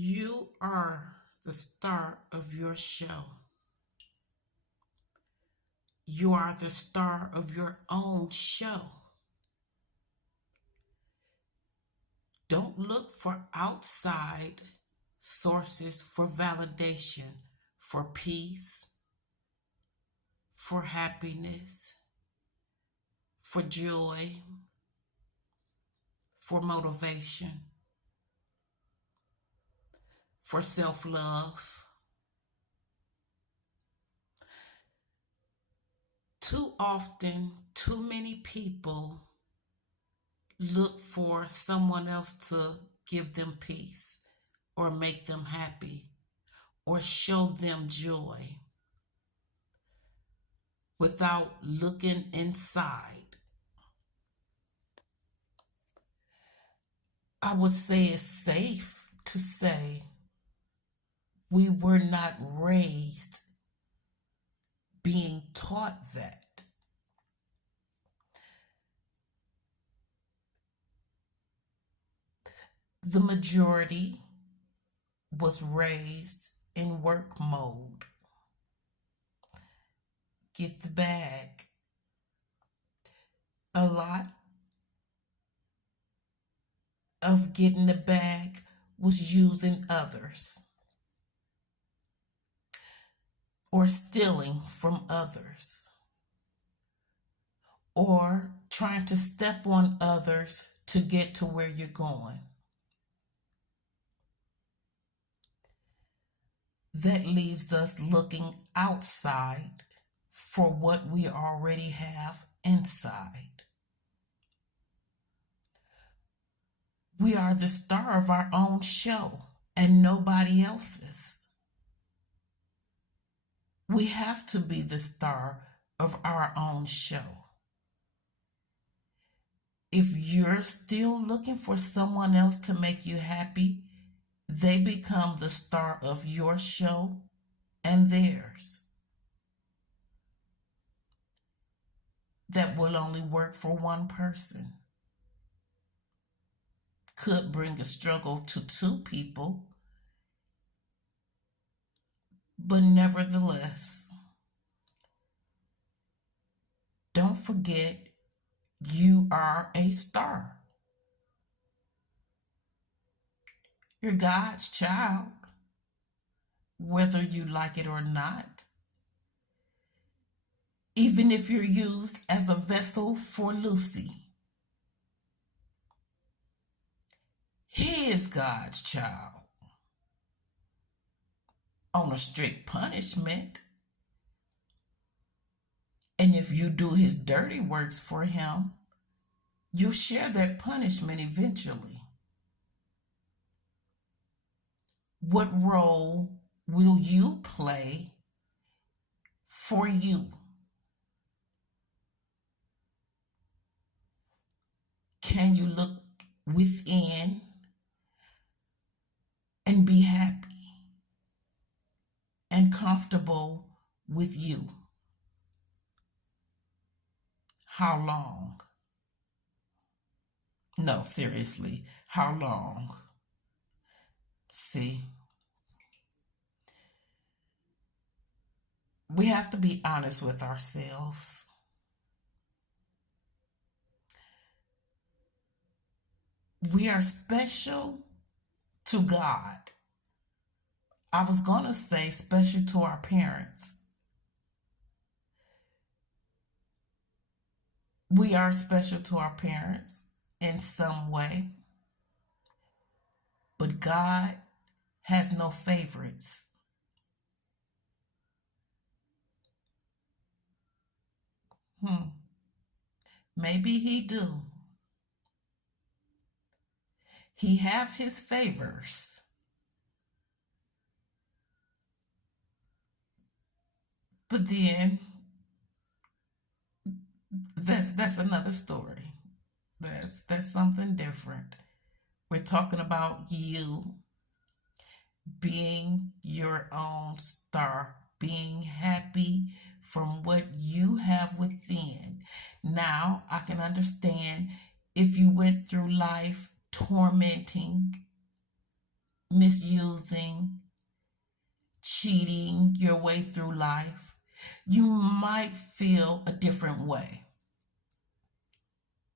You are the star of your show. You are the star of your own show. Don't look for outside sources for validation, for peace, for happiness, for joy, for motivation, for self love. Too often, too many people look for someone else to give them peace or make them happy or show them joy without looking inside. I would say it's safe to say we were not raised being taught that. The majority was raised in work mode. Get the bag. A lot of getting the bag was using others or stealing from others or trying to step on others to get to where you're going. That leaves us looking outside for what we already have inside. We are the star of our own show and nobody else's. We have to be the star of our own show. If you're still looking for someone else to make you happy, they become the star of your show and theirs. That will only work for one person. Could bring a struggle to two people, but nevertheless, don't forget you are a star. You're God's child, whether you like it or not. Even if you're used as a vessel for Lucy, he is God's child. On a strict punishment. And if you do his dirty works for him, you'll share that punishment eventually. What role will you play for you? Can you look within and be happy and comfortable with you? How long? No, seriously, how long? See, we have to be honest with ourselves. We are special to God. I was going to say special to our parents. We are special to our parents in some way. But God has no favorites. Maybe he do. He have his favors. But then that's another story. That's something different. We're talking about you being your own star, being happy from what you have within. Now, I can understand if you went through life tormenting misusing, cheating your way through life, you might feel a different way.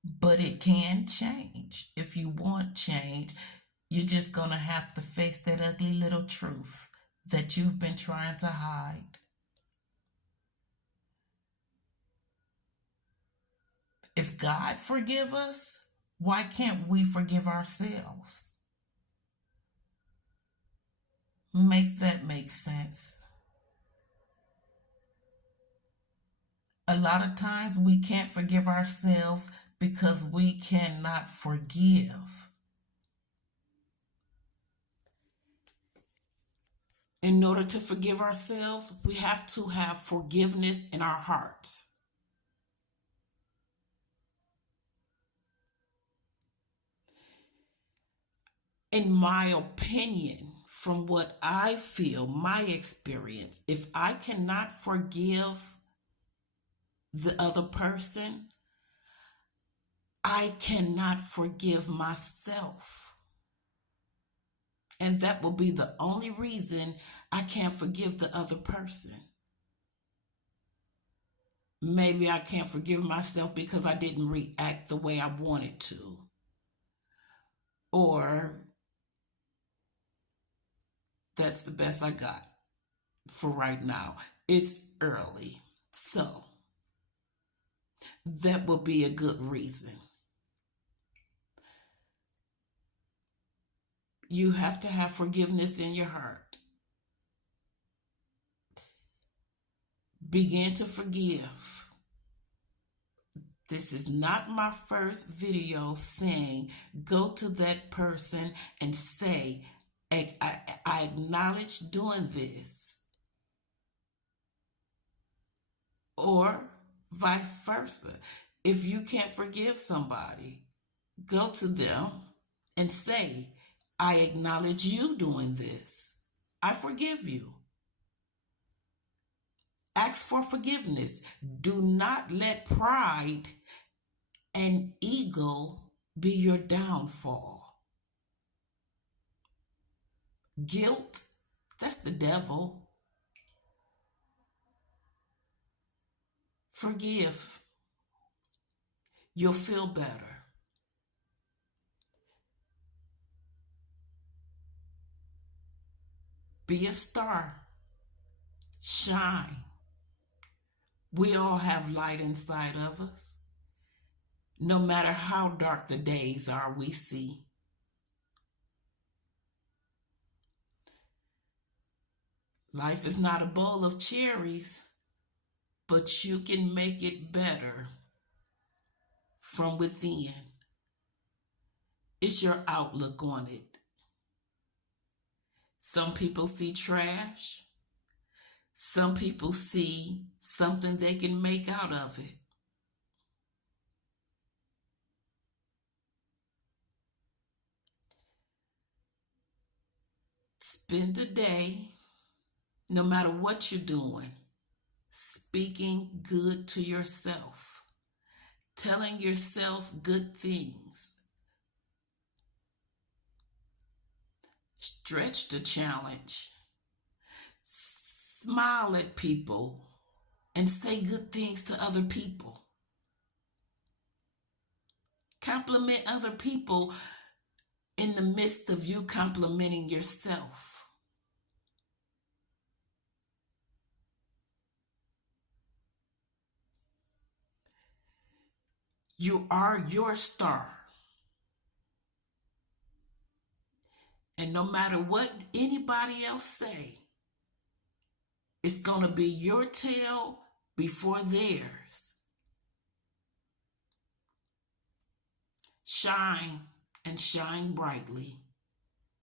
But it can change. If you want change, you're just going to have to face that ugly little truth that you've been trying to hide. If God forgive us, why can't we forgive ourselves? Make that make sense. A lot of times we can't forgive ourselves because we cannot forgive. In order to forgive ourselves, we have to have forgiveness in our hearts. In my opinion, from what I feel, my experience, if I cannot forgive the other person, I cannot forgive myself. And that will be the only reason I can't forgive the other person. Maybe I can't forgive myself because I didn't react the way I wanted to. Or that's the best I got for right now. It's early. So that will be a good reason. You have to have forgiveness in your heart. Begin to forgive. This is not my first video saying go to that person and say, I acknowledge doing this. Or vice versa. If you can't forgive somebody, go to them and say, I acknowledge you doing this. I forgive you. Ask for forgiveness. Do not let pride and ego be your downfall. Guilt, that's the devil. Forgive. You'll feel better. Be a star. Shine. We all have light inside of us. No matter how dark the days are, we see. Life is not a bowl of cherries, but you can make it better from within. It's your outlook on it. Some people see trash. Some people see something they can make out of it. Spend a day, no matter what you're doing, speaking good to yourself, telling yourself good things. Stretch the challenge. Smile at people and say good things to other people. Compliment other people in the midst of you complimenting yourself. You are your star. And no matter what anybody else say, it's going to be your tale before theirs. Shine and shine brightly.